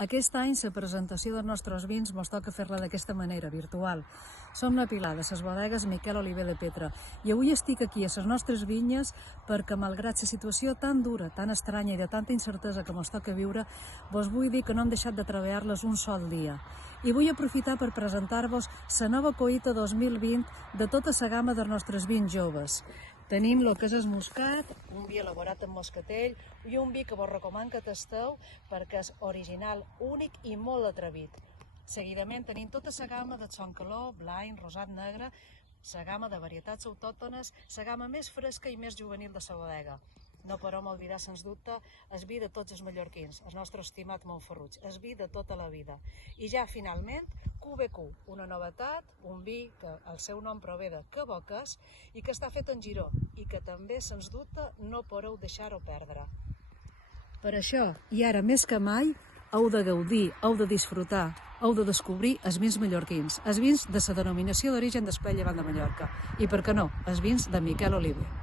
Aquest any la presentació dels nostres vins mos toca fer-la d'aquesta manera, virtual. Som la Pilar, de les bodegues Miquel Oliver de Petra, i avui estic aquí a les nostres vinyes perquè, malgrat la situació tan dura, tan estranya i de tanta incertesa que mos toca viure, vos vull dir que no hem deixat de treballar-les un sol dia. I vull aprofitar per presentar-vos la nova collita 2020 de tota la gamma dels nostres vins joves. Tenim el que és el Muscat, un vi elaborat amb moscatell i un vi que vos recomano que tasteu perquè és original, únic i molt atrevit. Seguidament tenim tota la gamma de Son Calor, Blind, Rosat Negre, la gamma de varietats autòctones, la gamma més fresca i més juvenil de la bodega. No podem oblidar, sens dubte, el vi de tots els mallorquins, el nostre estimat Montferruig, el vi de tota la vida. I ja, finalment, QBQ, una novetat, un vi que el seu nom prové de que boques i que està fet en Giró i que també, sens dubte, no podeu deixar-ho perdre. Per això, i ara més que mai, heu de gaudir, heu de disfrutar, heu de descobrir els vins mallorquins, els vins de la denominació d'origen d'Esplet Llevant de Mallorca i, per què no, els vins de Miquel Oliver.